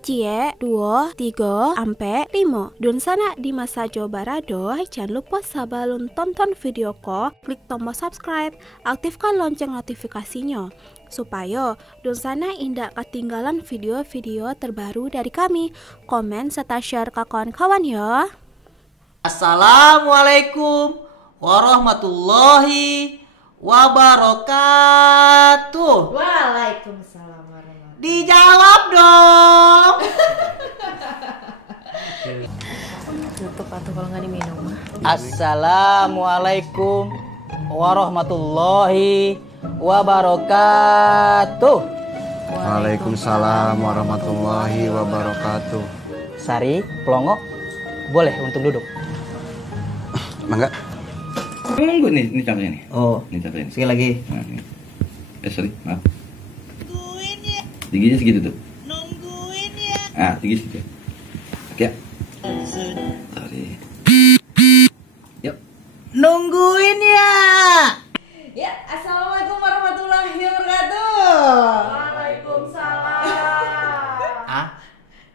Cie, 2, 3, ampe 5. Dun sana di masa Jawa Barado, jangan lupa sebelum tonton video ko, klik tombol subscribe, aktifkan lonceng notifikasinya supaya dun sana indak ketinggalan video-video terbaru dari kami. Komen serta share ke kawan-kawan ya. Assalamualaikum warahmatullahi wabarakatuh. Waalaikumsalam warahmatullahi. Dijawab dong. Tutup atau kalau nggak diminum mah. Assalamualaikum warahmatullahi wabarakatuh. Waalaikumsalam warahmatullahi wabarakatuh. Sari, Pelongo, boleh untuk duduk. Mangga. Nunggu nih capeknya nih. Oh, Ini capeknya. sekali lagi. Nah, ini. Sorry, maaf. Tingginya segitu tuh. Nungguin ya. Tinggi segitu. Oke. Sorry. Yuk. Nungguin ya. Ya, assalamualaikum warahmatullahi wabarakatuh. Waalaikumsalam.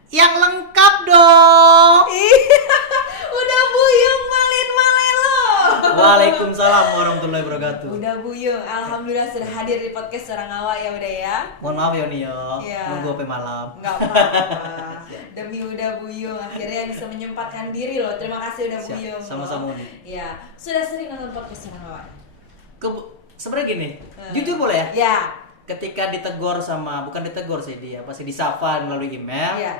Yang lengkap dong. Udah buyung malin malelo. Waalaikumsalam warahmatullahi wabarakatuh. Udah buyung, alhamdulillah sudah hadir di podcast Orang Awak ya udah ya. Mohon maaf ya nih yo. Iya. Nunggu sampai malam. Nggak apa-apa. Demi udah buyung akhirnya bisa menyempatkan diri loh. Terima kasih udah Siap, buyung. sama-sama nih. Iya, sudah sering nonton podcast Orang Awak. Sebenarnya gini, jujur boleh ya? Ya. Ketika ditegur sama, bukan ditegur sih dia, pasti disapa melalui email. Iya.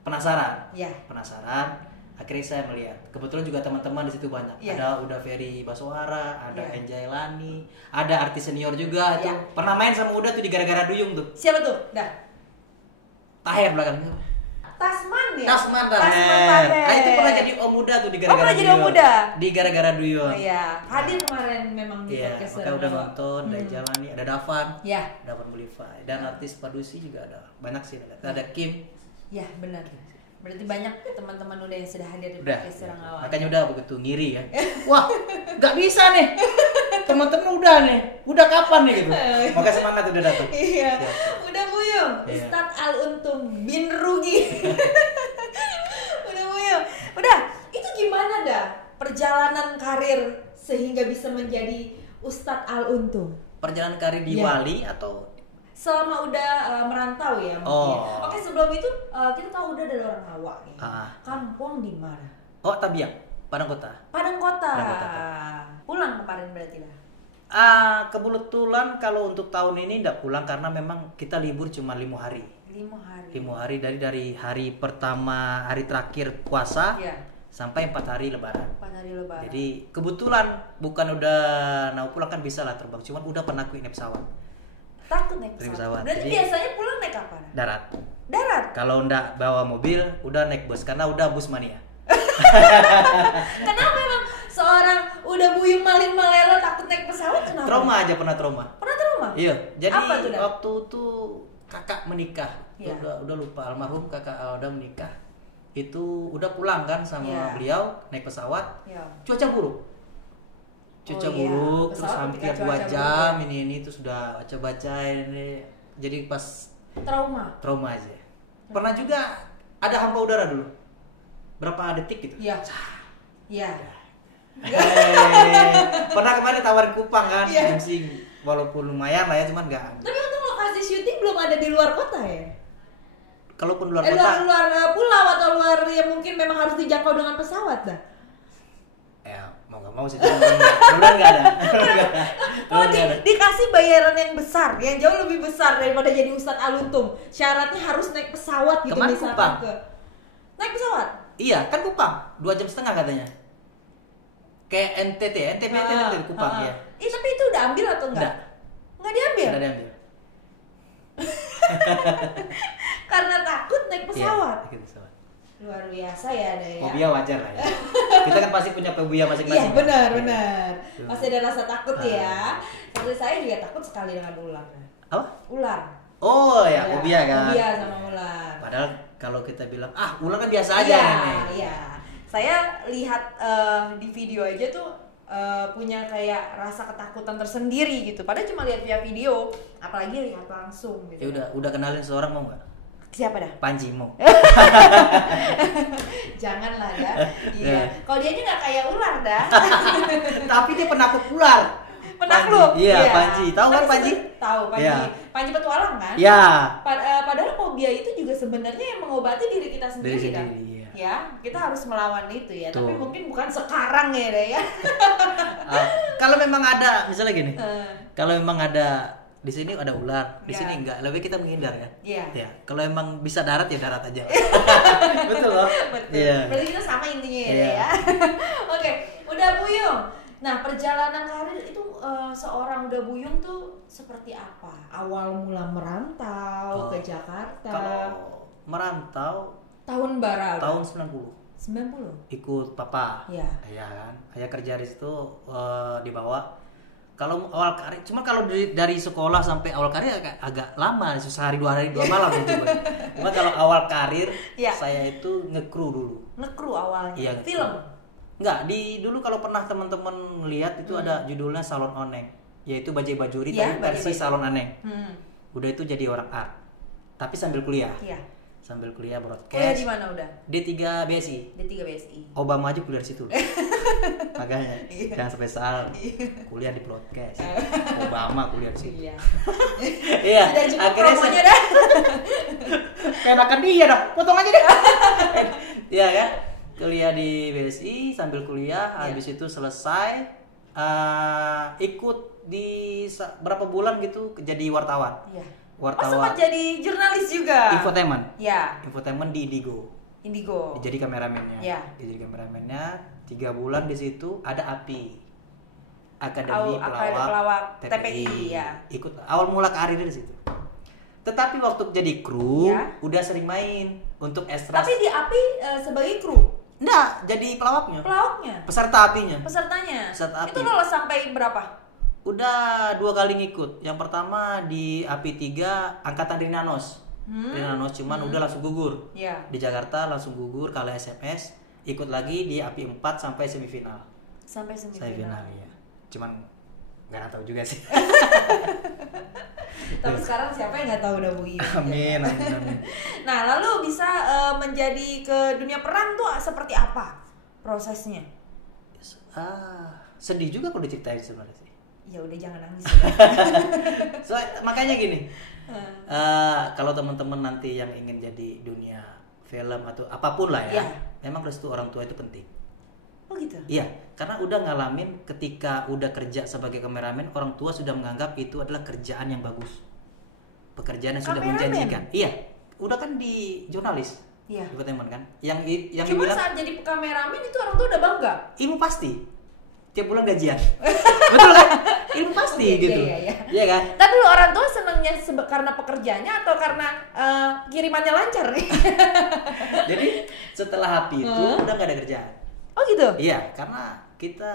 Penasaran. Iya. Penasaran. Akhirnya saya melihat. Kebetulan juga teman-teman di situ banyak. Iya. Ada Uda Ferry Baswara, ada Iya. Enjay Lani, ada artis senior juga Iya. tuh. Pernah main sama Uda tuh di Gara-Gara Duyung tuh. Siapa tuh? Dah. Taher belakangnya. Tasman ya? Tasman Taher. Taher. Nah, itu pernah jadi Om Muda tuh di Gara-Gara pernah jadi Om Duyung. Muda? Di Gara-Gara Duyung. Oh iya, hadir kemarin memang di Iya, podcast maka Orang udah Awak. nonton, ada Jalani, ada Davan, Ya. Davan Bulify, dan artis Padusi juga ada, banyak sih ada Kim, Ya, benar. Berarti banyak teman-teman udah yang sudah hadir di udah, podcast Orang Awak. makanya udah begitu ngiri ya, wah, nggak bisa nih, teman-teman udah nih, udah kapan nih gitu, maka semangat udah datang. Iya, Siap. udah buyung. Iya. Ustadz Al Untung bin Rugi. Udah buyung. Udah, itu gimana dah perjalanan karir sehingga bisa menjadi Ustadz Al Untung? Perjalanan karir di Iya. Wali atau Selama udah merantau ya mungkin. Oh. Oke, sebelum itu kita tahu udah dari Orang Awak nih. Ah. Kampung di mana? Tabiak, Padang Kota. Padang Kota. Padang Kota. Pulang kemarin berarti dah. Kebetulan kalau untuk tahun ini tidak pulang karena memang kita libur cuma 5 hari. 5 hari. 5 hari dari hari pertama, hari terakhir puasa Iya. sampai 4 hari lebaran. 4 hari lebaran. Jadi kebetulan bukan udah mau pulang kan bisa lah terbang, cuman udah pernah aku naik pesawat Takut naik Naik pesawat. pesawat. Berarti Jadi- biasanya pulang naik apa? darat. Darat. Kalau ndak bawa mobil, udah naik bus karena udah bus mania. Kenapa emang seorang udah buyung malin malelo takut naik pesawat kenapa? Trauma aja pernah trauma. Pernah trauma? Iya, jadi Apa tuh, Dak? waktu itu kakak menikah, Iya. udah lupa almarhum kakak udah menikah. Itu udah pulang kan sama Iya. beliau naik pesawat, Ya. cuaca buruk. Cuaca Oh iya, buruk terus pesawat hampir ketika 2 cuaca jam buruk. ini terus sudah baca ini. Jadi pas Trauma. trauma aja. Pernah juga ada hampa udara dulu. Berapa detik gitu. Iya. Iya. Pernah kemarin tawarin Kupang kan, Iya. MC walaupun lumayan lah ya, cuman nggak. Tapi untung lokasi syuting belum ada di luar kota ya? Kalaupun luar Luar kota, pulau atau luar yang mungkin memang harus dijangkau dengan pesawat dah. ya mau nggak mau sih, mudah nggak ada. Oh, dikasih bayaran yang besar, yang jauh lebih besar daripada jadi Ustadz Aluntung. Syaratnya harus naik pesawat gitu Kemana misalkan Kupang? naik pesawat. Iya kan Kupang 2,5 jam katanya. Kayak NTT, NTT Kupang ya. Tapi itu udah ambil atau enggak? Enggak diambil. Udah diambil. Karena takut naik pesawat. Iya, naik pesawat. Luar biasa ya ada ya. Fobia wajar lah ya. Kita kan pasti punya fobia Iya masing-masing. benar Iya. benar. Tuh. Masih ada rasa takut ya. Seperti saya juga takut sekali dengan ular. Apa? Ular. Oh ya, Iya, fobia kan. Fobia sama ular. Padahal kalau kita bilang ular kan biasa aja Iya, nih. iya. Saya lihat di video aja tuh punya kayak rasa ketakutan tersendiri gitu. Padahal cuma lihat via video, apalagi lihat langsung Ya gitu. udah kenalin seorang mau nggak? Siapa dah? Panji mau. Janganlah dah. Iya. Ya. Kalau dianya nggak kayak ular dah. Tapi dia penakut ular. Penakluk. Panji. Iya, Panji. Tahu kan Tapi Panji? Tahu Panji. Iya. Panji petualang kan? Ya. Padahal fobia itu juga sebenarnya yang mengobati diri kita sendiri Diri kan. sendiri, iya. Ya, kita harus melawan itu ya. Tuh. Tapi mungkin bukan sekarang ya deh ya. Kalau memang ada, misalnya gini. Eh. Kalau memang ada di sini ada ular, di Ya. sini enggak. Lebih kita menghindar kan? Iya. Ya. Kalau emang bisa darat ya darat aja. Betul loh. Betul. Iya. Berarti kita sama intinya ya. Iya. Deh, ya. Oke, udah Buyung. Nah, perjalanan karir itu seorang Uda Buyung tuh seperti apa? Awal mula merantau ke Jakarta. Kalau merantau Tahun bara. tahun 90 90. ikut papa. Iya. Iya kan. Ayah kerja di situ dibawa. Kalau awal karir, cuma kalau dari sekolah sampai awal karir agak lama, sehari 2 hari 2 malam gitu. Cuma kalau awal karir Iya. saya itu ngekru dulu. Ngekru awalnya. Iya, ngekru. Film. Enggak, dulu kalau pernah teman-teman lihat itu ada judulnya Salon Oneng, yaitu Bajai Bajuri Iya, tapi versi Bajai Salon Oneng. Hmm. Udah itu jadi orang art. Tapi sambil kuliah. Iya. Sambil kuliah Kuliah broadcast. di mana udah? D3 BSI. D3 BSI. Obama aja kuliah di situ. Makanya Iya. jangan sampai salah. Kuliah di broadcast. Obama kuliah di situ. Iya. Iya, Sudah cukup akhirnya promonya dah. kenakan dia dah. Potong aja deh. Iya kan? Kuliah di BSI sambil kuliah, Iya. habis itu selesai ikut di berapa bulan gitu jadi wartawan. Iya. Oh, Wartawan sempat jadi jurnalis juga. infotainment. Ya, Infotainment di Indigo. Indigo. Jadi kameramennya. Iya. Jadi kameramennya 3 bulan di situ ada API. Akademi Pelawak Pelawak TPI, ya. Ikut awal mula karir di situ. Tetapi waktu jadi kru Ya. udah sering main untuk extra. Tapi di API sebagai kru, enggak, jadi pelawaknya. pelawaknya, Peserta apinya. pesertanya. Peserta API. Itu lolos sampai berapa? Udah 2 kali ngikut. Yang pertama di API 3 angkatan Rinanos. Rinanos cuman udah langsung gugur. Ya. Di Jakarta langsung gugur kalah SMS. Ikut lagi di API 4 sampai semifinal. Sampai Semifinal semifinal. ya. Cuman nggak tahu juga sih. Tapi sekarang siapa yang nggak tahu udah Buyung? Amin, amin, amin. Nah, lalu bisa menjadi ke dunia peran tuh seperti apa prosesnya? Sedih juga kalau diceritain sebenarnya sih. Ya udah jangan nangis. Makanya gini. Kalau teman-teman nanti yang ingin jadi dunia film atau apapun lah ya, Ya. memang restu orang tua itu penting. Oh gitu. Iya, karena udah ngalamin ketika udah kerja sebagai kameramen, orang tua sudah menganggap itu adalah kerjaan yang bagus, pekerjaan yang sudah Kameramen? menjanjikan. Iya, udah kan di jurnalis, Iya. infotainment kan, yang Cuma dibilang saat jadi kameramen itu orang tuh udah bangga. ilmu pasti, tiap bulan gajian, betul kan? Ilmu pasti Iya, gitu, iya. iya kan? Tapi lu orang tua senangnya karena pekerjaannya atau karena kirimannya lancar nih? Jadi setelah happy itu udah nggak ada kerjaan. Oh gitu. Iya, karena kita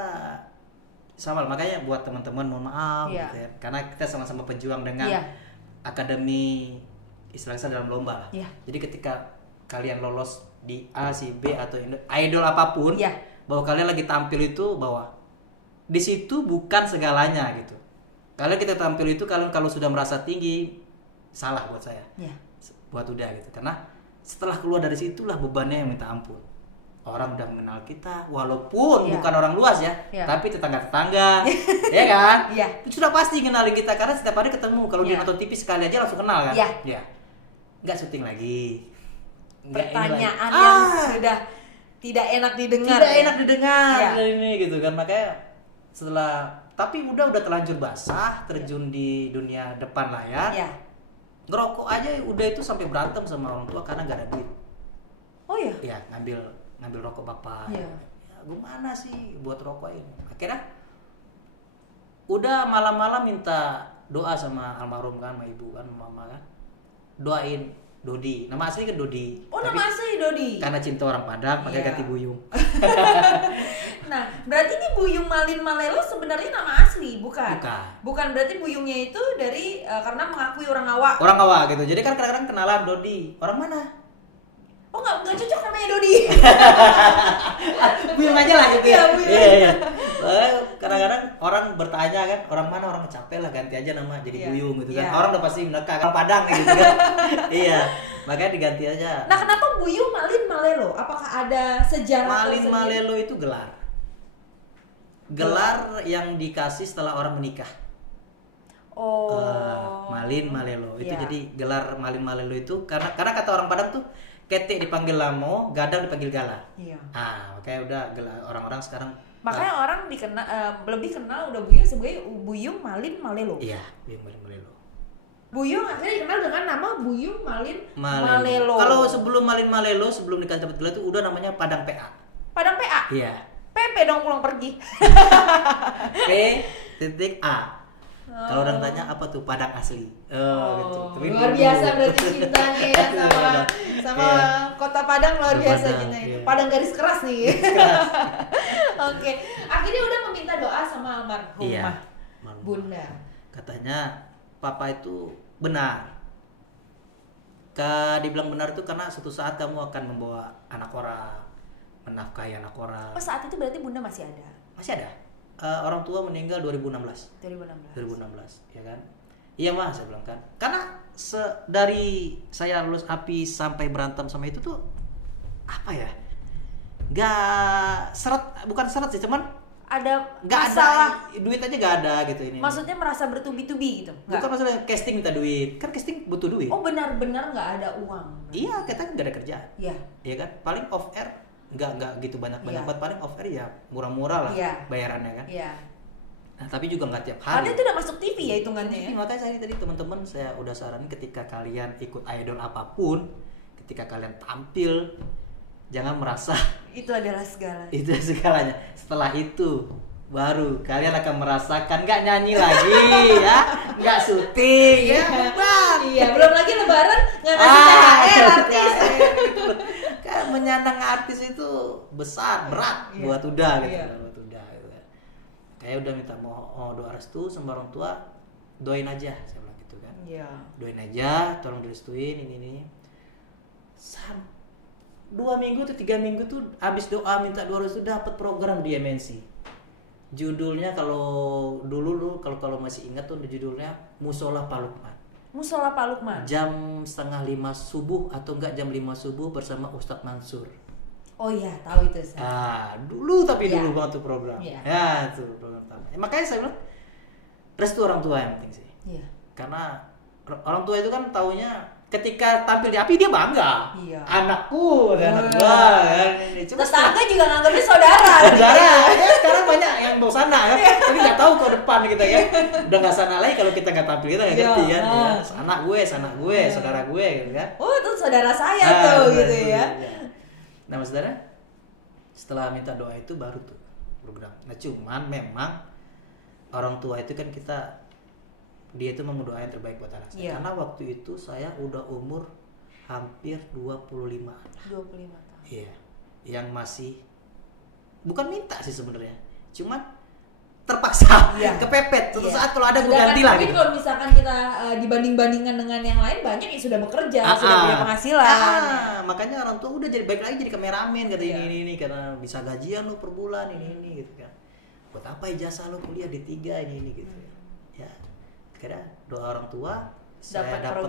sama, makanya buat teman-teman mohon maaf, Iya. gitu ya. Karena kita sama-sama pejuang dengan Iya. akademi istilahnya dalam lomba lah. Iya. Jadi ketika kalian lolos di A, si B atau idol apapun, Iya. bahwa kalian lagi tampil itu bahwa di situ bukan segalanya gitu. Kalian kita tampil itu kalau sudah merasa tinggi, salah buat saya. Iya. Buat udah gitu. Karena setelah keluar dari situlah bebannya yang minta ampun. Orang udah mengenal kita, walaupun Iya. bukan orang luas ya, Iya. tapi tetangga-tetangga, ya kan? Iya. Itu sudah pasti kenali kita karena setiap hari ketemu. Kalau dia Iya. nonton TV sekali aja langsung kenal kan? Iya. Ya. Nggak syuting lagi. Nggak ini Pertanyaan lagi. yang sudah tidak enak didengar. Tidak ya? enak didengar Iya. dari ini gitu kan, makanya setelah tapi udah terlanjur basah, terjun di dunia depan layar. Iya. Ngerokok aja udah itu sampai berantem sama orang tua karena nggak ada duit. Oh iya. Ya ngambil rokok bapak. Iya. Ya, gimana sih buat rokok ini? Akhirnya udah malam-malam minta doa sama almarhum kan, sama ibu kan, mama kan. doain Dodi. Nama asli kan Dodi. Oh, Tapi nama asli Dodi. karena cinta orang Padang, makanya Iya. ganti Buyung. Nah, berarti ini Buyung Malin Malelo sebenarnya nama asli, bukan? Bukan. Bukan, berarti Buyungnya itu dari karena mengakui orang Awak. Orang Awak gitu. Jadi kan kadang-kadang kenalan Dodi. Orang mana? Oh, nggak cocok namanya Dodi. Buyung aja lah gitu. Iya, Buyung. Iya. Kadang-kadang orang bertanya kan, orang mana, orang capek lah, ganti aja nama jadi Iya. Buyung gitu kan. Iya. Orang udah pasti menekan orang Padang gitu kan. Iya. Makanya diganti aja. Nah, kenapa Buyung Malin Malelo? Apakah ada sejarah Malin tersendiri? Malelo itu gelar. Gelar yang dikasih setelah orang menikah. Oh. Malin Malelo itu Iya. jadi gelar Malin Malelo itu karena kata orang Padang tuh ketek dipanggil Lamo, gadang dipanggil Gala. Iya. Makanya udah gelar orang-orang sekarang. Makanya orang dikenal lebih kenal udah Buyung sebagai Buyung Malin Malelo. Iya, Buyung Malin Malelo. Buyung akhirnya dikenal dengan nama Buyung Malin Malelo. Kalau sebelum Malin Malelo, sebelum dikasih dapat gelar itu udah namanya Padang PA. Padang PA. Iya. PP dong pulang pergi. P.A. Kalau orang tanya apa tuh Padang asli. Gitu. Tapi Luar dulu- biasa berarti cintanya ya sama Iya. Kota Padang, luar Kota biasa Padang, cintanya. iya. Padang garis keras nih. Oke. Akhirnya udah meminta doa sama almarhumah Iya. Bunda. Katanya papa itu benar. Dibilang benar itu karena suatu saat kamu akan membawa anak orang, menafkahi anak orang. Oh, saat itu berarti Bunda masih ada. Masih ada. Orang tua meninggal 2016. 2016, ya kan? Iya mah, saya bilang kan. Karena dari saya lulus API sampai berantem sama itu tuh apa ya? Gak seret, bukan seret sih, cuman Ada gak masalah. ada duit aja gak ada gitu ini. Maksudnya merasa bertubi-tubi gitu? Bukan masalah casting minta duit, kan casting butuh duit. Oh, benar-benar nggak ada uang. Iya, kita gak ada kerjaan. Iya. Iya kan? Paling off air nggak gitu banyak Iya. paling off air ya murah-murah lah Iya. bayarannya kan. Iya. Nah, tapi juga nggak tiap Karena hari. itu udah masuk TV ya hitungannya ya. Tapi makanya saya tadi teman-teman saya udah saranin ketika kalian ikut idol apapun, ketika kalian tampil jangan merasa Itu adalah segala. itu segalanya. Setelah itu baru kalian akan merasakan nggak nyanyi lagi ya, nggak syuting ya, bukan. Iya, belum lagi lebaran nggak ngasih THR artis. gitu loh. Kan menyandang artis itu besar, berat Iya. buat udah gitu. Iya. Buat udah gitu kan. Kayak udah minta mau doa restu sama orang tua, doain aja saya bilang gitu kan. Iya. Doain aja, tolong direstuin ini. 2 minggu tuh 3 minggu tuh abis doa minta doa restu dapat program di MNC. Judulnya kalau dulu kalau masih ingat tuh judulnya Musola Pak Lukman. Musola Pak Lukman. Jam 4:30 subuh atau enggak jam 5 subuh bersama Ustadz Mansur. Oh iya, tahu itu saya. Dulu tapi Iya. dulu banget tuh program. Iya. Ya, itu program pertama. Makanya saya bilang restu orang tua yang penting sih. Iya. Karena orang tua itu kan taunya ketika tampil di API dia bangga. Iya. Anakku, anak Iya. gua kan. Cuma Tetangga juga nganggapnya saudara. saudara ya, sekarang banyak yang bawa sana ya, tapi nggak tahu ke depan kita ya. Udah nggak sana lagi kalau kita nggak tampil kita nggak Iya. ngerti kan. Ah. Ya, anak gue, saudara gue gitu kan. Oh, itu saudara saya Ah, tuh saudara gitu gue, ya. Nah, saudara, setelah minta doa itu baru tuh program. Nah, cuman memang orang tua itu kan dia itu mau doa yang terbaik buat anak saya. Iya. Karena waktu itu saya udah umur hampir 25. 25 tahun. Iya. Yang masih bukan minta sih sebenarnya. Cuman terpaksa, Iya. kepepet. Suatu Iya. saat kalau ada gue Sedangkan ganti lah mungkin gitu. kalau misalkan kita dibanding-bandingkan dengan yang lain, banyak yang sudah bekerja, sudah punya penghasilan. Makanya orang tua udah jadi baik lagi jadi kameramen kata Iya. ini karena bisa gajian lo per bulan ini gitu kan. Buat apa ijazah lo kuliah D3 ini gitu ya. Ya. Kira doa orang tua saya dapat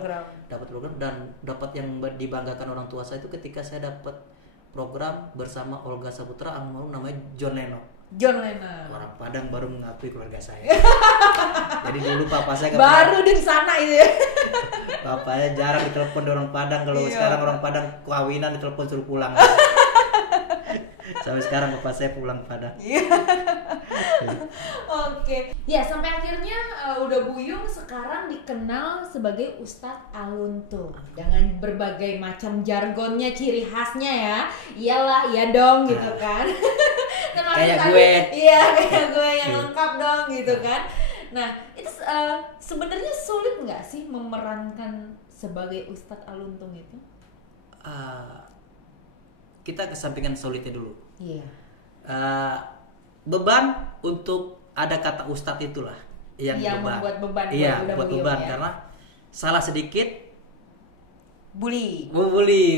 program dan dapat yang dibanggakan orang tua saya itu ketika saya dapat program bersama Olga Saputra almarhum namanya John Lennon. Orang Padang baru mengakui keluarga saya. Jadi dulu papa saya Baru di sana itu ya. bapaknya jarang ditelepon orang Padang. Kalau Iya. sekarang orang Padang kawinan ditelepon suruh pulang. Sampai sekarang bapak saya pulang Padang. Oke. Ya, sampai akhirnya udah Buyung sekarang dikenal sebagai Ustadz Aluntuh dengan berbagai macam jargonnya, ciri khasnya ya. Iyalah, iya dong gitu kan. Termasuk Kayak tadi- gue. Iya, kayak gue yang lengkap dong gitu kan. Nah, itu sebenarnya sulit nggak sih memerankan sebagai Ustadz Aluntung itu? Kita kesampingkan sulitnya dulu. Iya. Beban untuk ada kata Ustadz itulah yang membuat beban. Iya, membuat beban ya? Karena salah sedikit bully.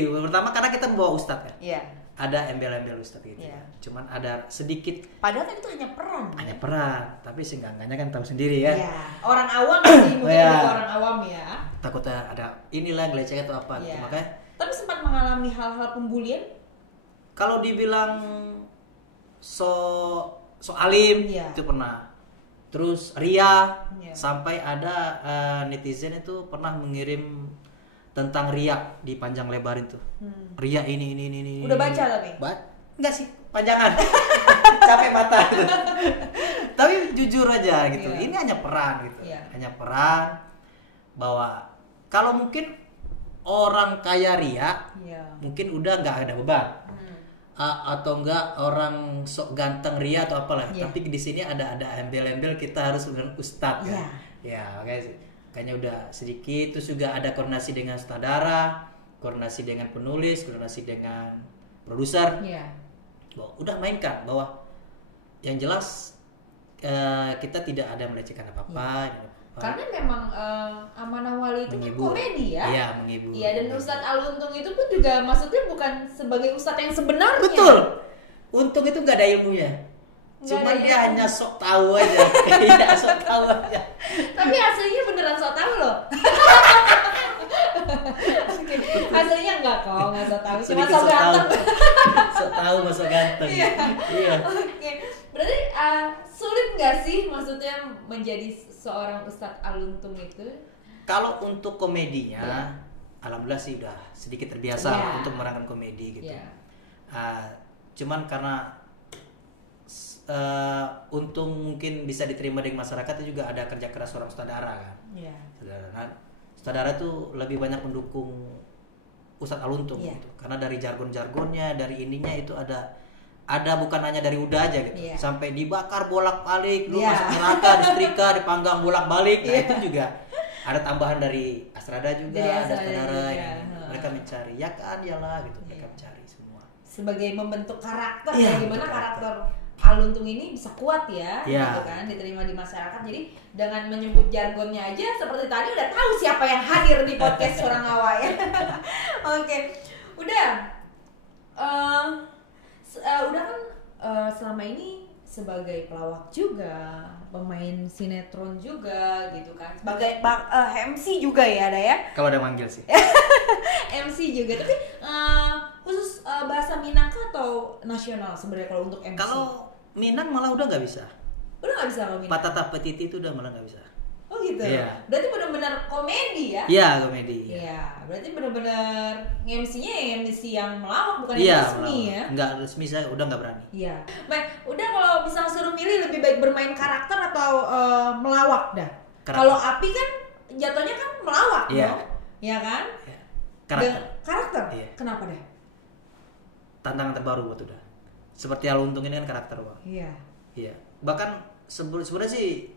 Pertama karena kita membawa Ustadz kan. Iya. Ada embel-embel Ustadz gitu. Iya. Cuman ada sedikit. Padahal kan itu hanya peran. Hanya peran, tapi seenggaknya kan tahu sendiri ya. Iya. Orang awam sih mungkin orang awam ya. Takutnya ada inilah gelecek atau apa gitu. Makanya. Tapi sempat mengalami hal-hal pembulian? Kalau dibilang so alim itu pernah. Terus ria sampai ada netizen itu pernah mengirim tentang ria di panjang lebar itu. Ria ini. Udah baca tapi? Enggak sih, panjangan. Capek mata gitu. Tapi jujur aja gitu. Ini hanya peran gitu. Hanya peran bahwa kalau mungkin orang kaya ria mungkin udah nggak ada beban. Atau enggak orang sok ganteng ria atau apalah. Tapi di sini ada embel-embel kita harus dengan ustadz kan. Ya, kayaknya udah sedikit. Terus juga ada koordinasi dengan sutradara, koordinasi dengan penulis, koordinasi dengan produser. Udah mainkan bahwa yang jelas kita tidak ada melecehkan apa-apa. Karena memang Amanah Wali itu kan komedi ya. Iya, menghibur. Iya, dan Ustadz Aluntung itu pun juga maksudnya bukan sebagai ustadz yang sebenarnya. Betul. Untung itu nggak ada ilmunya. Cuman dia hanya sok tahu aja. Iya, sok tahu aja. Tapi aslinya beneran sok tahu loh. Aslinya enggak kok, enggak sok tahu. Cuma sok ganteng. Sok tahu, sok ganteng. Iya. Oke. Berarti sulit nggak sih maksudnya menjadi seorang Ustadz Aluntung itu? Kalau untuk komedinya, alhamdulillah sih udah sedikit terbiasa untuk memerankan komedi gitu. Cuman karena untung mungkin bisa diterima dengan masyarakat itu juga ada kerja keras seorang sutradara kan. Sutradara itu lebih banyak mendukung Ustadz Aluntung gitu. Karena dari jargon-jargonnya, dari ininya itu ada bukan hanya dari udah aja gitu. Sampai dibakar bolak-balik, lu masuk neraka, disetrika, dipanggang bolak-balik. Nah, itu juga ada tambahan dari Astrada juga, ada sutradara yang mereka mencari. Ya kan, iyalah gitu, mereka mencari semua. Sebagai membentuk karakter gimana karakter Aluntung ini bisa kuat gitu kan, diterima di masyarakat. Jadi dengan menyebut jargonnya aja seperti tadi udah tahu siapa yang hadir di podcast Orang Awa ya. Oke. Udah kan selama ini sebagai pelawak juga, pemain sinetron juga gitu kan, sebagai MC juga ya ada ya. Kalau ada manggil sih. MC juga, tapi khusus bahasa Minang atau nasional sebenarnya kalau untuk MC? Kalau Minang malah udah nggak bisa. Udah nggak bisa kalau Minang. Patata petiti itu udah malah nggak bisa. Oh gitu. Berarti benar-benar komedi ya? Iya, komedi. Iya, berarti benar-benar MC-nya MC yang melawak bukan yang resmi ya? Nggak resmi, saya udah nggak berani. Iya. Baik, udah kalau misalnya suruh milih lebih baik bermain karakter atau melawak dah? Kalau Api kan jatuhnya kan melawak dong. Iya kan? Karakter. Iya. Kenapa deh? Tantangan terbaru buat udah. Seperti Aluntung ini kan karakter bang. Iya. Bahkan sebenarnya sih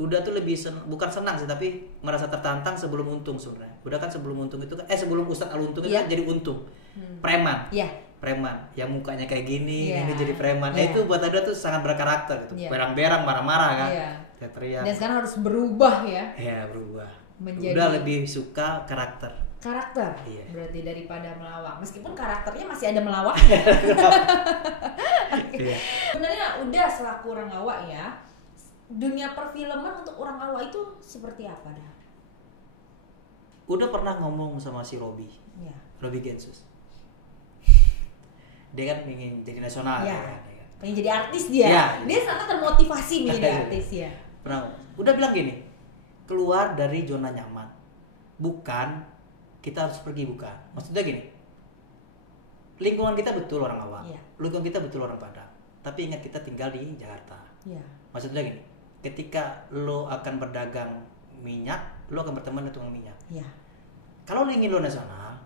udah tuh lebih bukan senang sih, tapi merasa tertantang sebelum Untung sebenarnya. Udah kan sebelum Untung itu kan sebelum Ustadz Aluntung itu kan jadi Untung. Preman. Preman yang mukanya kayak gini, ini jadi preman. Nah, itu buat ada tuh sangat berkarakter gitu. Berang-berang, marah-marah kan. Teriak. Dan sekarang harus berubah ya. Iya, berubah. Menjadi udah lebih suka karakter. Berarti daripada melawak, meskipun karakternya masih ada melawaknya. Sebenarnya udah selaku orang awak ya, dunia perfilman untuk orang awak itu seperti apa dah? Udah pernah ngomong sama si Robi Gensus. Dia kan ingin jadi nasional pengen jadi artis dia. Dia sangat termotivasi menjadi artis ya. Udah bilang gini, keluar dari zona nyaman, bukan kita harus pergi, bukan. Maksudnya gini, lingkungan kita betul orang awam, lingkungan kita betul orang Padang, tapi ingat kita tinggal di Jakarta. Maksudnya gini, ketika lo akan berdagang minyak, lo akan berteman dengan tukang minyak. Kalau lo ingin lo nasional,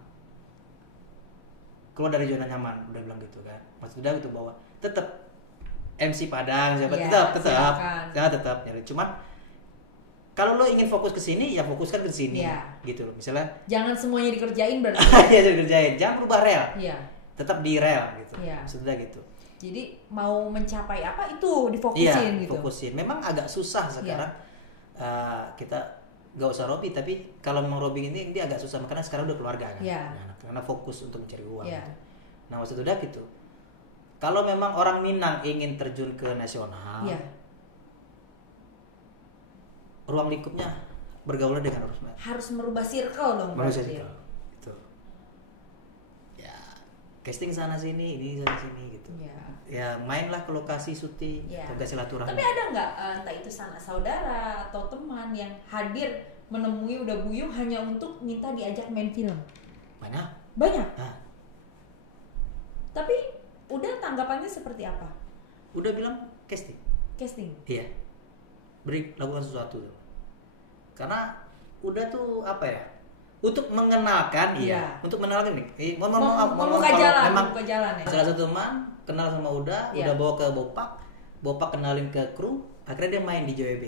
keluar dari zona nyaman, udah bilang gitu kan. Maksudnya itu bahwa tetap MC Padang, siapa Ya, tetap silakan. ya tetap nyari. Cuman kalau lo ingin fokus ke sini, ya fokuskan ke sini, Ya. gitu loh. Misalnya, Jangan semuanya dikerjain berarti. ya jangan kerjain, jangan berubah rel, Iya. tetap di rel, gitu. Iya. Maksudnya gitu. Jadi mau mencapai apa itu Iya, difokusin gitu. fokusin. Memang agak susah sekarang. Kita gak usah Robby, tapi kalau mau Robby ini dia agak susah, makanya sekarang udah keluarga kan. Iya. Nah, karena fokus untuk mencari uang. Iya. Nah maksud udah gitu. Kalau memang orang Minang ingin terjun ke nasional, Iya. ruang lingkupnya bergaul dengan orang Minang. Harus merubah circle dong Manusia berarti. itu. Gitu. Ya, casting sana sini, ini sana sini gitu. Iya. Ya mainlah ke lokasi syuting, Iya. atau silaturahmi. Tapi ada nggak entah itu sanak saudara atau teman yang hadir menemui Uda Buyung hanya untuk minta diajak main film? Banyak. Banyak. Nah, Tapi udah tanggapannya seperti apa? udah bilang casting. Casting. Iya. Lakukan sesuatu. Karena udah tuh apa ya? Untuk mengenalkan, Iya. Untuk mengenalkan nih. Membuka jalan, memang membuka jalan ya. salah satu teman kenal sama Uda, Iya. udah bawa ke Bopak kenalin ke kru, akhirnya dia main di JWB.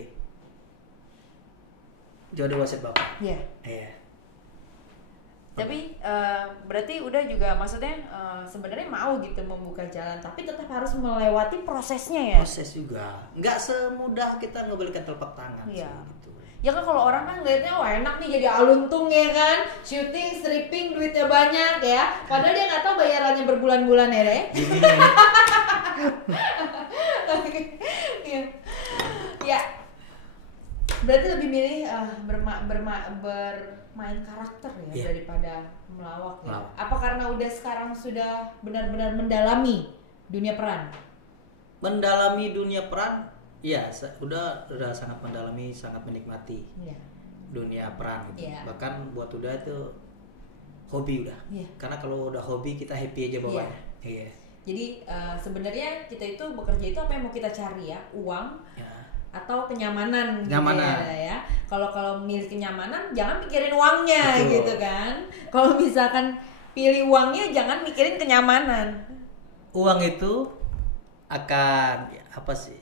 Jodoh Wasit Bapak. Iya. Iya. Tapi berarti udah juga maksudnya sebenarnya mau gitu membuka jalan, tapi tetap harus melewati prosesnya ya. Proses juga. Nggak semudah kita ngebelikan telapak tangan Iya. sih gitu. Ya kan kalau orang kan ngeliatnya wah enak nih jadi aluntung ya kan, syuting, stripping, duitnya banyak ya. Padahal dia nggak tahu bayarannya berbulan-bulan ya deh. Iya. Ya. Berarti lebih milih bermain karakter ya Iya. daripada melawak ya. Melawak. Apa karena udah sekarang sudah benar-benar mendalami dunia peran? Mendalami dunia peran, ya udah sangat mendalami, sangat menikmati Iya. dunia peran gitu. Iya. Bahkan buat Uda itu hobi udah. Iya. Karena kalau udah hobi kita happy aja bawahnya. Iya. Jadi sebenarnya kita itu bekerja itu apa yang mau kita cari ya? Uang Ya. atau kenyamanan, Kenyamanan. gitu ya. Kalau milih kenyamanan jangan mikirin uangnya Betul. gitu kan. Kalau misalkan pilih uangnya jangan mikirin kenyamanan. Uang itu akan apa sih?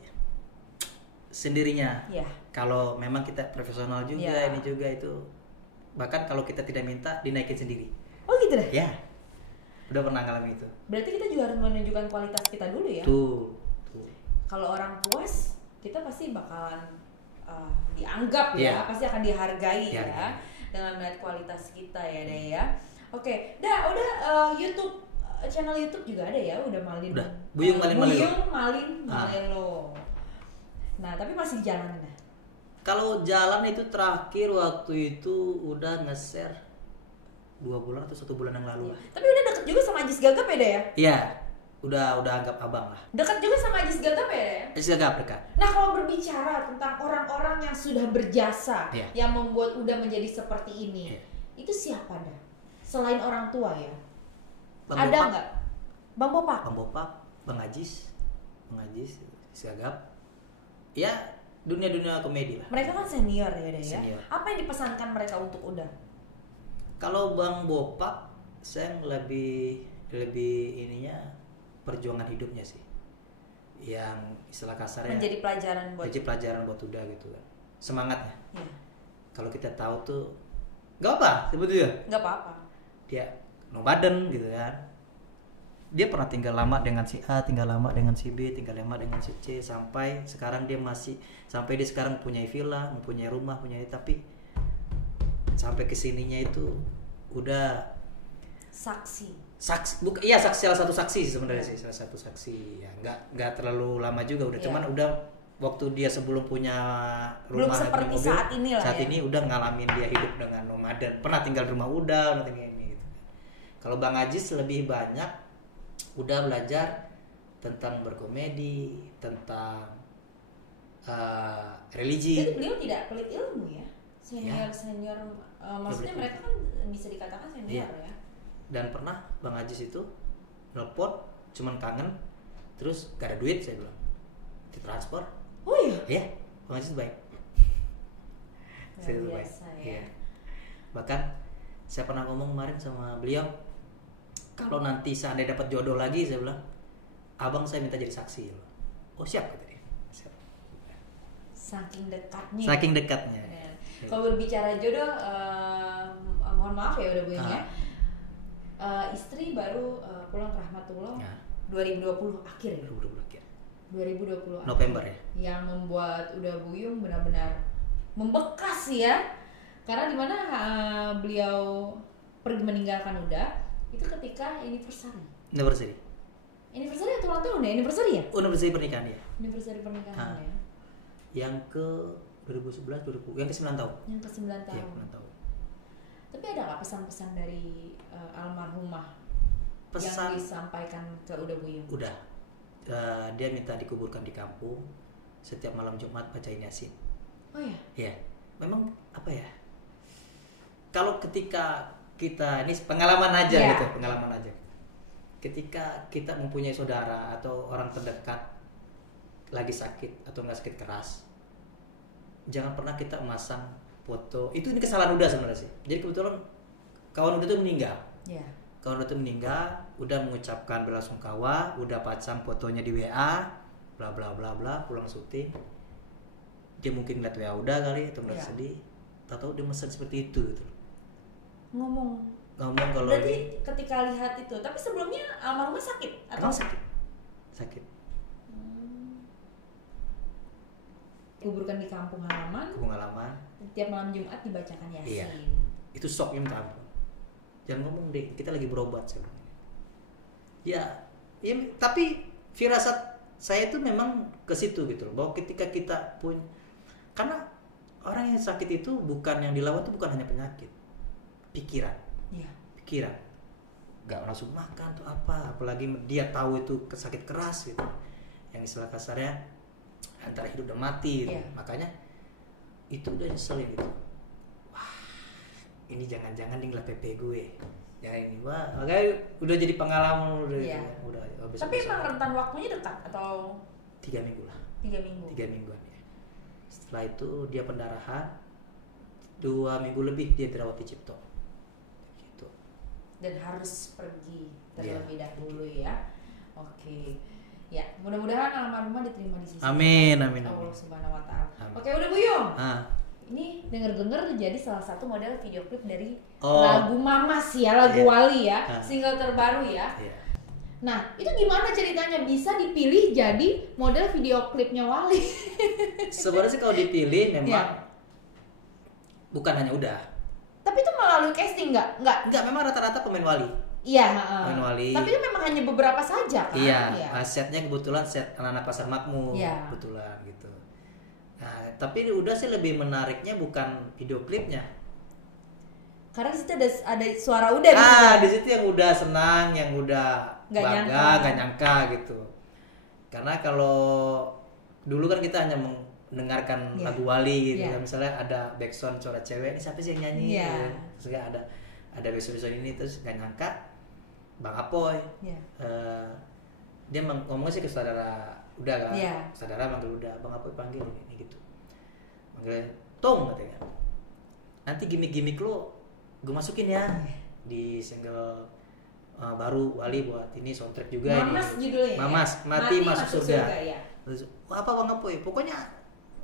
Sendirinya. Ya. Kalau memang kita profesional juga, Ya. ini juga itu. Bahkan kalau kita tidak minta dinaikin sendiri. Oh gitu deh. Ya. Udah pernah ngalamin itu. Berarti kita juga harus menunjukkan kualitas kita dulu ya. Tuh. Kalau orang puas, kita pasti bakalan dianggap ya, Iya. pasti akan dihargai Iya, ya, iya. dengan melihat kualitas kita ya deh ya. Oke, udah YouTube channel YouTube juga ada ya, udah Malin. Udah. Buyung Malin Malilo. Buyung Malin Ah. Malilo. Nah, tapi masih jalanin dah. Kalau jalan itu terakhir waktu itu udah nge-share 2 bulan atau 1 bulan yang lalu. Iya. Tapi udah deket juga sama Ajis Gagap ya deh ya? Iya, udah anggap abang lah. Deket juga sama Ajis Gagap ya deh ya? Agak dekat. Nah, kalau berbicara tentang orang-orang yang sudah berjasa, Iya. yang membuat Uda menjadi seperti ini, Iya. itu siapa dah? Selain orang tua ya? Bang Ada Bopak. nggak? Bang Bopak? Bang Bopak, Bang Ajis, Sigap. Ya, dunia komedi lah. Mereka kan senior ya deh ya? Senior. Apa yang dipesankan mereka untuk Uda? Kalau Bang Bopak, saya lebih ininya perjuangan hidupnya sih. Yang istilah kasarnya Menjadi pelajaran buat jadi pelajaran buat Uda gitu kan. Semangatnya. ya. Kalau kita tahu tuh nggak apa sebetulnya. Nggak apa-apa. Dia nomaden gitu kan. Dia pernah tinggal lama dengan si A, tinggal lama dengan si B, tinggal lama dengan si C, sampai sekarang dia sekarang punya villa, mempunyai rumah, tapi sampai kesininya itu udah Saksi. salah satu saksi sih sebenarnya sih, salah satu saksi ya, nggak terlalu lama juga udah, Iya. cuman udah waktu dia sebelum punya Belum rumah seperti punya mobil, saat ini lah saat ya. ini udah ngalamin dia hidup dengan nomaden, pernah tinggal di rumah udah tinggal ini gitu. Kalau Bang Ajis lebih banyak udah belajar tentang berkomedi, tentang religi. Jadi beliau tidak pelit ilmu ya? Senior, maksudnya Betul. mereka kan bisa dikatakan senior Iya. ya? Dan pernah Bang Ajis itu nelpon cuman kangen, terus gak ada duit, saya bilang ditransfer. Oh iya? Ya, Bang Ajis baik. Saya Luar baik. biasa Iya. ya. Bahkan saya pernah ngomong kemarin sama beliau, kalau nanti seandainya dapat jodoh lagi, saya bilang, abang saya minta jadi saksi. Oh siap kata dia. Siap. Saking dekatnya. Saking dekatnya. Ya. Kalau berbicara jodoh, mohon maaf ya udah Buyung ya. Istri baru pulang ke Rahmatullah 2020 akhir ya. 2020 November ya. Yang membuat udah Buyung benar-benar membekas ya. Karena dimana beliau pergi meninggalkan udah itu ketika anniversary atau ulang tahun ya? Anniversary ya? Anniversary pernikahan ya. Anniversary pernikahan ya. Yang ke 2011 yang ke 9 tahun. Yang ke 9 tahun. Iya, 9 tahun. Tapi ada nggak pesan-pesan dari almarhumah yang Pesan disampaikan ke Uda Buyung? Udah. Dia minta dikuburkan di kampung. Setiap malam Jumat bacain Yasin. Oh ya? Iya. Memang apa ya? Kalau ketika kita ini pengalaman aja gitu, pengalaman aja. Ketika kita mempunyai saudara atau orang terdekat lagi sakit atau nggak sakit keras, jangan pernah kita memasang foto. Ini kesalahan Uda sebenarnya sih. Jadi kebetulan kawan Uda itu meninggal. Iya. Kawan Uda itu meninggal, udah mengucapkan belasungkawa, udah pasang fotonya di WA, bla bla bla bla, pulang syuting. Dia mungkin ngeliat WA Uda kali atau ngeliat sedih. Tahu dia mesen seperti itu gitu. Ngomong kalau berarti ketika lihat itu, tapi sebelumnya almarhumah sakit atau sakit. Kuburkan di kampung halaman. Tiap malam Jumat dibacakan Yasin. Iya. Itu shocknya minta ampun. Jangan ngomong deh, kita lagi berobat sebenarnya. Ya, tapi firasat saya itu memang ke situ gitu loh. Bahwa ketika kita pun, karena orang yang sakit itu bukan yang dilawan itu bukan hanya penyakit, pikiran. Iya. Pikiran. Gak langsung makan tuh apa, apalagi dia tahu itu sakit keras gitu. Yang istilah kasarnya antara hidup dan mati gitu. Iya. Makanya itu udah nyesel gitu. Wah, ini jangan-jangan dia ngeliat PP gue. Ya ini makanya udah jadi pengalaman udah. Iya. Udah. Tapi emang rentan waktunya dekat atau 3 minggu lah. 3 minggu. 3 mingguan ya. Setelah itu dia pendarahan. 2 minggu lebih dia dirawat di Cipto. Gitu. Dan harus pergi terlebih dahulu ya. Oke. Ya, mudah-mudahan almarhumah diterima di sisi Amin. Allah Subhanahu wa taala. Oke, udah Buyung. Ini denger-denger jadi salah satu model video klip dari Oh. lagu Mamas ya, lagu Iya. Wali ya, single terbaru ya. Iya. Nah, itu gimana ceritanya bisa dipilih jadi model video klipnya Wali? Sebenarnya sih kalau dipilih memang Iya. bukan hanya udah. Tapi itu melalui casting nggak? Enggak, memang rata-rata pemain Wali. Iya, Pemain Wali. tapi itu memang hanya beberapa saja kan? Iya. Setnya kebetulan set anak-anak pasar makmur, Iya. kebetulan gitu. Nah, tapi udah sih lebih menariknya bukan video klipnya. Karena di situ ada suara udah di situ. Di situ yang udah senang, yang udah Nggak bangga, nyangka. nggak nyangka gitu. Karena kalau dulu kan kita hanya mendengarkan Iya. lagu Wali gitu. Iya. Misalnya ada backsound suara cewek, ini siapa sih yang nyanyi? Iya. Gitu. Terus nggak ada backsound ini, terus nggak nyangka Bang Apoy. Iya. Dia ngomongnya sih ke saudara udah kan, Iya. saudara manggil udah, Bang Apoy panggil ini gitu, manggil Tong katanya, nanti gimmick lo gue masukin ya di single baru Wali buat ini soundtrack juga. Mamas ini judulnya. Mamas mati masuk surga. Ya. Terus, apa Bang Apoy, pokoknya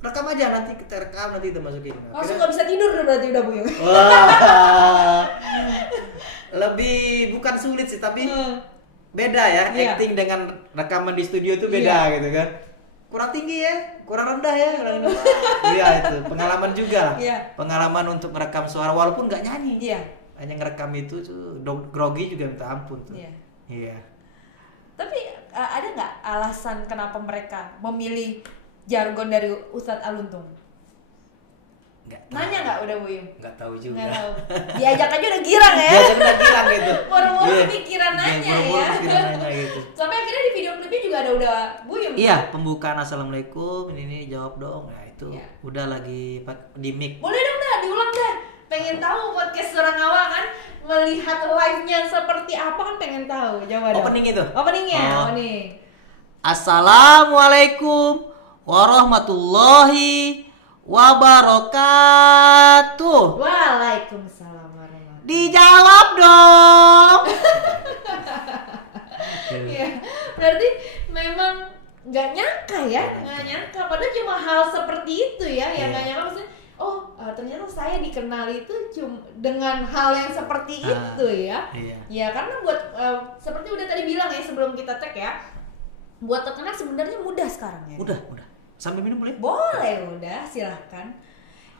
rekam aja, nanti kita rekam, nanti kita masukin. Langsung nggak bisa tidur berarti udah Buyung. Wah, lebih bukan sulit sih, tapi beda ya. Iya. Acting dengan rekaman di studio itu beda gitu kan. Kurang tinggi ya, kurang rendah ya, kurang rendah. Iya, itu pengalaman juga lah. Iya. Pengalaman untuk merekam suara walaupun nggak nyanyi. Iya. Hanya ngerekam itu tuh grogi juga minta ampun tuh. Iya. Iya. Tapi ada nggak alasan kenapa mereka memilih jargon dari Ustadz Aluntung? Nggak tahu. Nanya nggak udah Buyung? Nggak tahu juga. Nggak tahu. Diajak aja udah girang ya. Dia udah bilang gitu. Moro-moro Iya. pikiran nanya Moro-moro ya. pikiran nanya gitu. Sampai akhirnya di video klipnya juga ada udah Buyung. Iya, pembukaan assalamualaikum ini jawab dong. Nah itu Iya. udah lagi di mic. Boleh dong dah, diulang dah. Pengen tahu podcast orang awal kan melihat live-nya seperti apa kan pengen tahu. Coba dong. Opening itu? Openingnya, Oh. opening. Assalamualaikum warahmatullahi wabarakatuh. Waalaikumsalam warahmatullahi. Dijawab dong. Iya. Berarti memang nggak nyangka ya, nggak nyangka. Padahal cuma hal seperti itu ya, yang nggak nyangka maksudnya. Oh, ternyata saya dikenal itu cuma dengan hal yang seperti itu ya. Ya karena buat seperti udah tadi bilang ya sebelum kita tag ya, buat terkenal sebenarnya mudah sekarang ya. Mudah. Sambil minum boleh? Boleh, udah silahkan.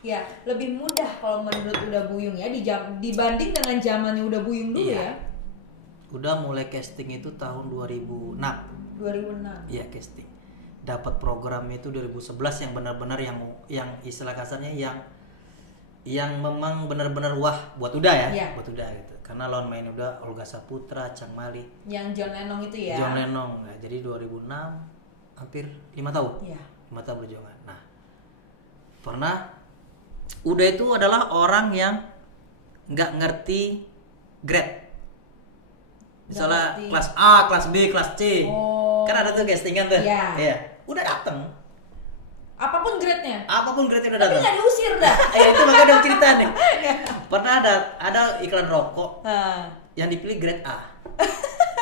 Ya lebih mudah kalau menurut Uda Buyung ya dibanding dengan zamannya Uda Buyung dulu ya. Udah mulai casting itu tahun 2006. 2006. Iya casting. Dapat program itu 2011 yang benar-benar yang istilah kasarnya yang memang benar-benar wah buat Uda ya. Buat Uda gitu. Karena lawan main Uda Olga Saputra, Chang Mali. Yang John Lennon itu ya. John Lennon. Nah, jadi 2006 hampir 5 tahun. Iya. 5 tahun perjuangan. Nah, pernah Uda itu adalah orang yang nggak ngerti grade. Misalnya kelas A, kelas B, kelas C. Kan ada tuh castingan tuh. Iya. Udah dateng. Apapun grade-nya. Udah Tapi dateng. nggak diusir dah. Itu makanya ada cerita nih. Pernah ada iklan rokok yang dipilih grade A.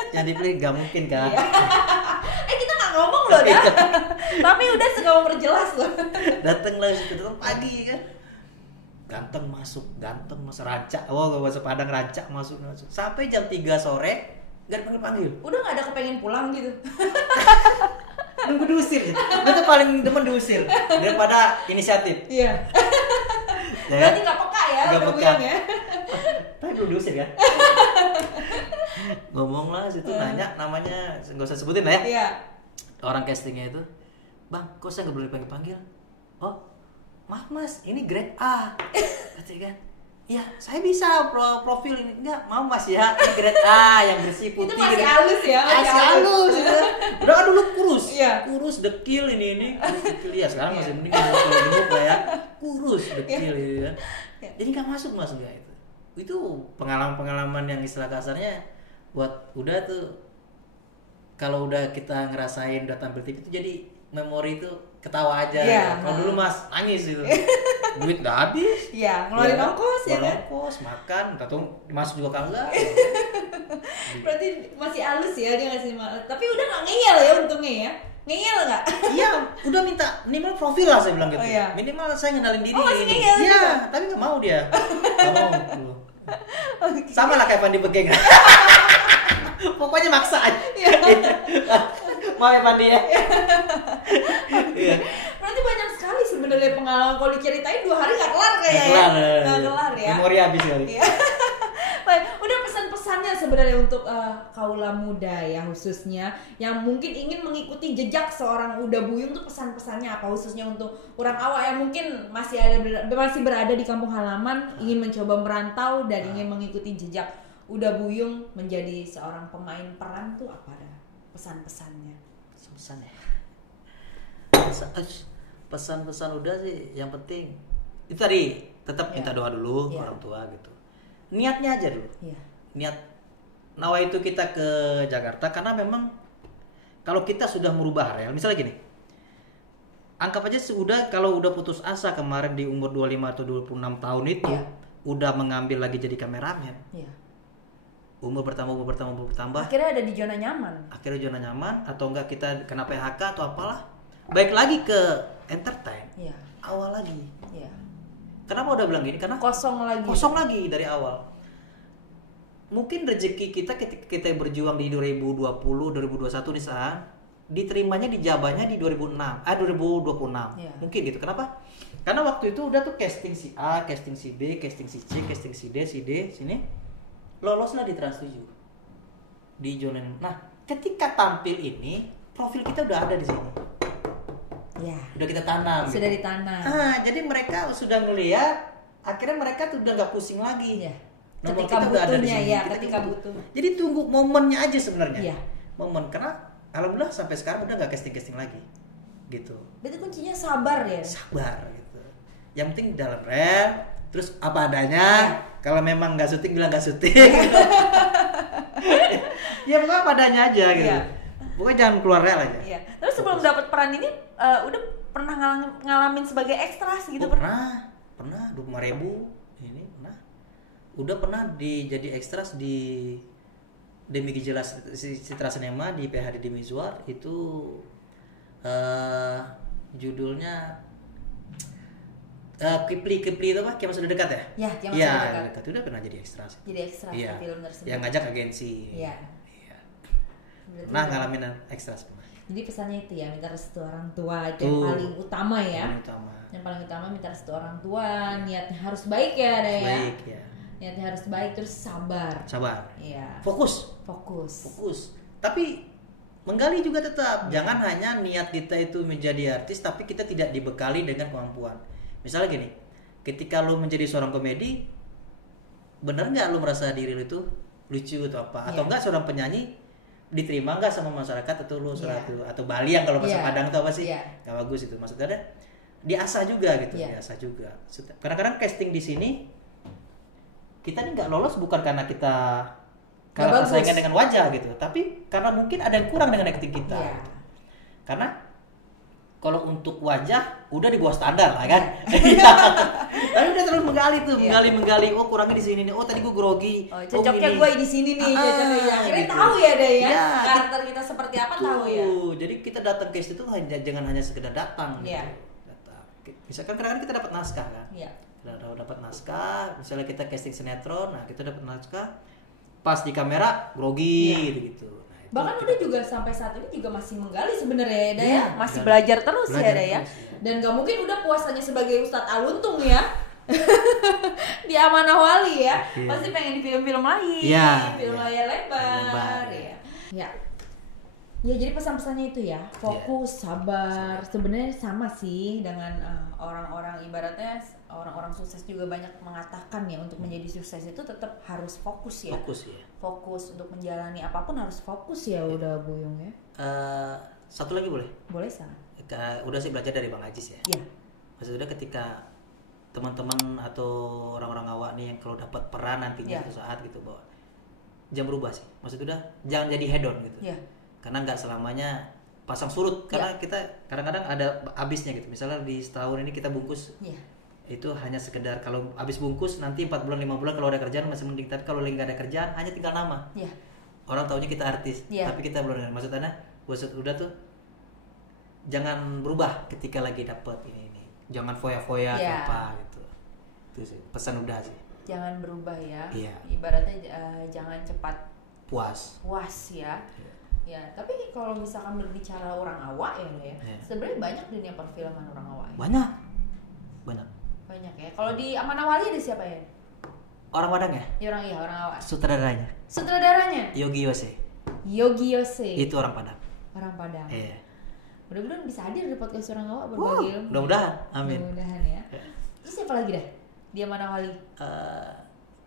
Yang dipilih gak mungkin kan? Kita nggak ngomong loh dah. Tapi udah suka memperjelas loh. Dateng pagi kan. Ganteng masuk rancak. Gak masuk Padang rancak masuk. Sampai jam 3 sore gak dipanggil. Udah nggak ada kepengen pulang gitu. Nunggu diusir. Itu paling demen diusir daripada inisiatif. Iya. Berarti nggak peka ya, nggak Uda peka. Buyung ya. Tapi belum diusir kan? Ngomong lah situ nanya namanya nggak usah sebutin lah ya. Iya. Orang castingnya itu, Bang, kok saya nggak boleh dipanggil? Oh, maaf Mas, ini grade A. Katanya kan? Ya, saya bisa profil ini. Enggak, mau Mas ya, ini grade A yang bersih putih. Itu masih gitu. halus ya, Masih halus. Udah kan dulu kurus. Iya. Kurus, dekil ini. Kurus, dekil ya, sekarang masih mending gemuk lah ya. Kurus, dekil gitu ya. Jadi nggak masuk Mas enggak itu. Itu pengalaman-pengalaman yang istilah kasarnya buat udah tuh kalau udah kita ngerasain udah tampil TV itu jadi memori itu ketawa aja. Kalau dulu Mas nangis itu. Duit udah habis. Iya, ngeluarin ongkos ya kan? Ongkos, makan, tahu masuk juga kagak. Berarti masih halus ya dia ngasih tapi udah nggak ngeyel ya untungnya ya. Ngeyel nggak? Iya, udah minta minimal profil lah saya bilang gitu. Oh, iya. Minimal saya ngenalin diri. Masih ngeyel iya, juga? tapi nggak mau dia. Nggak mau. Sama lah kayak Pandi Begeng. Pokoknya maksa aja. Mau ya Pandi ya. Iya. Berarti banyak sekali sebenarnya pengalaman kalau diceritain 2 hari nggak kelar kayaknya. Nggak kelar ya. Memori habis kali. Iya. Baik, udah pesan-pesannya sebenarnya untuk kaula muda ya khususnya yang mungkin ingin mengikuti jejak seorang Uda Buyung tuh pesan-pesannya apa khususnya untuk orang awal yang mungkin masih berada di kampung halaman ingin mencoba merantau dan ingin mengikuti jejak Uda Buyung menjadi seorang pemain peran tuh apa dah pesan-pesannya? Pesan-pesan udah sih yang penting itu tadi tetap minta doa dulu ke orang tua gitu. Niatnya aja dulu. Niat nawa itu kita ke Jakarta karena memang kalau kita sudah merubah real misalnya gini. Anggap aja kalau udah putus asa kemarin di umur 25 atau 26 tahun itu udah mengambil lagi jadi kameramen. Umur bertambah. Akhirnya ada di zona nyaman. Atau enggak kita kena PHK atau apalah. Baik lagi ke entertain. Awal lagi. Kenapa udah bilang gini? Karena kosong lagi dari awal. Mungkin rezeki kita berjuang di 2020, 2021 di saat diterimanya dijabahnya di 2026. Mungkin gitu. Kenapa? Karena waktu itu udah tuh casting si A, casting si B, casting si C, casting si D, sini. Loloslah di Trans 7. Di Jonen. Nah, ketika tampil ini, profil kita udah ada di sini. Udah kita tanam. Sudah ditanam. Jadi mereka sudah ngelihat, akhirnya mereka tuh udah nggak pusing lagi. Nomor Ketika kita udah ada di butuhnya sini. ketika butuh. Jadi tunggu momennya aja sebenarnya. Momen karena alhamdulillah sampai sekarang udah nggak casting lagi. Gitu. Berarti kuncinya sabar ya. Sabar gitu. Yang penting dalam rel, terus apa adanya. Kalau memang nggak syuting bilang nggak syuting. Ya pokoknya apa adanya aja gitu. Pokoknya jangan keluar rel aja. Terus sebelum dapat peran ini udah pernah ngalamin sebagai ekstras gitu? Pernah 25.000 ini pernah. Udah pernah jadi ekstras di Demi Gejala Citra Sinema di PHD di Mizwar itu Judulnya Kipli itu apa? Kiamat Sudah Dekat ya? Ya, Kiamat Sudah Dekat. Udah pernah jadi ekstra sih. Jadi ekstra Iya. film tersebut. Yang ngajak agensi. Iya. Pernah ngalamin ekstra semua. Jadi pesannya itu ya, minta restu orang tua itu yang paling utama ya. Yang paling utama minta restu orang tua, niatnya harus baik ya, ada ya. Baik ya. Niatnya harus baik, terus sabar. Iya. Fokus. Tapi menggali juga tetap. Jangan hanya niat kita itu menjadi artis tapi kita tidak dibekali dengan kemampuan. Misalnya gini, ketika lu menjadi seorang komedi, bener nggak lu merasa diri lu itu lucu atau apa? Atau enggak seorang penyanyi diterima nggak sama masyarakat atau lu atau Bali yang kalau bahasa Padang itu apa sih? Nggak bagus itu. Maksudnya diasah juga gitu, diasah juga. Kadang-kadang casting di sini kita nih nggak lolos bukan karena kita persaingan dengan wajah gitu, tapi karena mungkin ada yang kurang dengan acting kita. Gitu. Karena kalau untuk wajah udah di bawah standar lah kan. Tapi udah terus menggali tuh, menggali. Oh kurangnya di sini nih. Oh tadi gue grogi. Cocoknya gue di sini nih. Cocoknya. Akhirnya gitu. Tahu ya deh ya. Karakter kita seperti apa tahu ya. Jadi kita datang ke situ jangan hanya sekedar datang. Gitu. Datang. Misalkan kadang-kadang kita dapat naskah kan. Iya. Dapat naskah. Misalnya kita casting sinetron, nah kita dapat naskah. Pas di kamera grogi gitu. Bahkan udah juga sampai saat ini juga masih menggali sebenarnya ya, masih belajar terus ya ya. Dan gak mungkin udah puasanya sebagai Ustadz Aluntung ya. Di Amanah Wali ya. Pasti pengen di film-film lain, film layar lebar ya. Ya jadi pesan-pesannya itu ya, fokus, sabar. Sebenarnya sama sih dengan orang-orang ibaratnya orang-orang sukses juga banyak mengatakan ya untuk menjadi sukses itu tetap harus fokus ya. Fokus untuk menjalani apapun harus fokus ya udah Buyung ya. Satu lagi boleh? Boleh sangat. Udah sih belajar dari Bang Ajis ya. Iya. Maksudnya ketika teman-teman atau orang-orang awak nih yang kalau dapat peran nantinya suatu saat gitu bahwa jangan berubah sih. Maksudnya udah jangan jadi hedon gitu. Iya. Karena nggak selamanya pasang surut karena kita kadang-kadang ada habisnya gitu. Misalnya di setahun ini kita bungkus itu hanya sekedar kalau habis bungkus nanti 4 bulan 5 bulan kalau ada kerjaan masih mending, tapi kalau lagi nggak ada kerjaan hanya tinggal nama. Orang taunya kita artis tapi kita belum. Maksudnya udah tuh jangan berubah ketika lagi dapet ini jangan foya-foya atau apa gitu. Itu sih pesan udah sih, jangan berubah ya. Ibaratnya jangan cepat puas ya. Ya, tapi kalau misalkan berbicara orang awak ya, sebenarnya banyak dunia perfilman orang awak. Ya? Banyak ya. Kalau di Amanah Wali ada siapa ya? Orang Padang ya? Orang awak. Sutradaranya? Yogi Yose. Itu orang Padang. Iya. Mudah-mudahan bisa hadir di podcast orang awak berbagi ilmu. Mudah-mudahan, amin. Mudah-mudahan ya. Terus siapa lagi dah di Amanah Wali?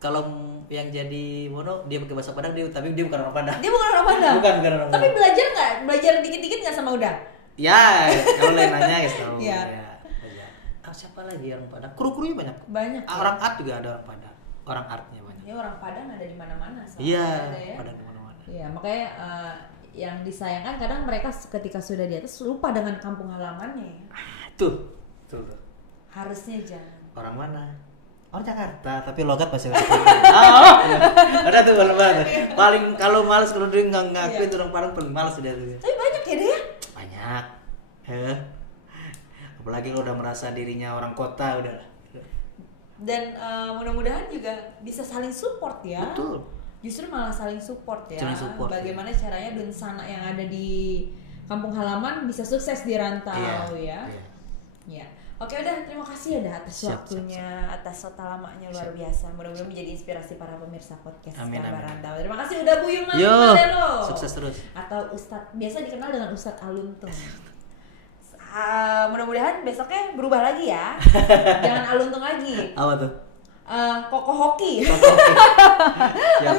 Kalau yang jadi Mono dia pakai bahasa Padang tapi dia bukan orang Padang. Bukan orang Padang. Tapi belajar nggak? Belajar dikit-dikit nggak sama udah? Ya, kalau lain nanya ya tahu. Iya. Siapa lagi orang Padang? Kru-krunya banyak. Orang art juga ada orang Padang. Orang artnya banyak. Ya orang Padang ada di mana-mana. Iya. Padang di mana-mana. Iya, makanya yang disayangkan kadang mereka ketika sudah di atas lupa dengan kampung halamannya. Tuh. Harusnya jangan. Orang mana? Orang Jakarta, tapi logat masih ada tuh banget. Paling kalau malas kalau dia nggak ngakuin orang Padang paling malas udah tuh. Tapi banyak ya dia? Banyak. Apalagi kalau udah merasa dirinya orang kota udah. Dan mudah-mudahan juga bisa saling support ya. Betul. Justru malah saling support ya. Bagaimana caranya Dunsana yang ada di kampung halaman bisa sukses di rantau ya. Oke udah, terima kasih ya atas waktunya, atas sota lamanya luar biasa. Mudah-mudahan menjadi inspirasi para pemirsa podcast Kabar Rantau. Terima kasih udah Buyung Malelo. Sukses terus. Atau Ustadz, biasa dikenal dengan Ustadz Aluntung. Mudah-mudahan besoknya berubah lagi ya. Jangan Aluntung lagi. Apa tuh? Koko Hoki. Siap.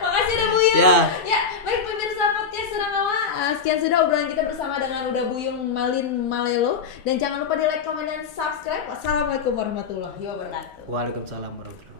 Makasih udah Buyung. Ya, baik pemirsa podcast Surangawa. Sekian sudah obrolan kita bersama dengan Uda Buyung Malelo. Dan jangan lupa di like, comment, dan subscribe. Wassalamualaikum warahmatullahi wabarakatuh. Waalaikumsalam warahmatullahi wabarakatuh.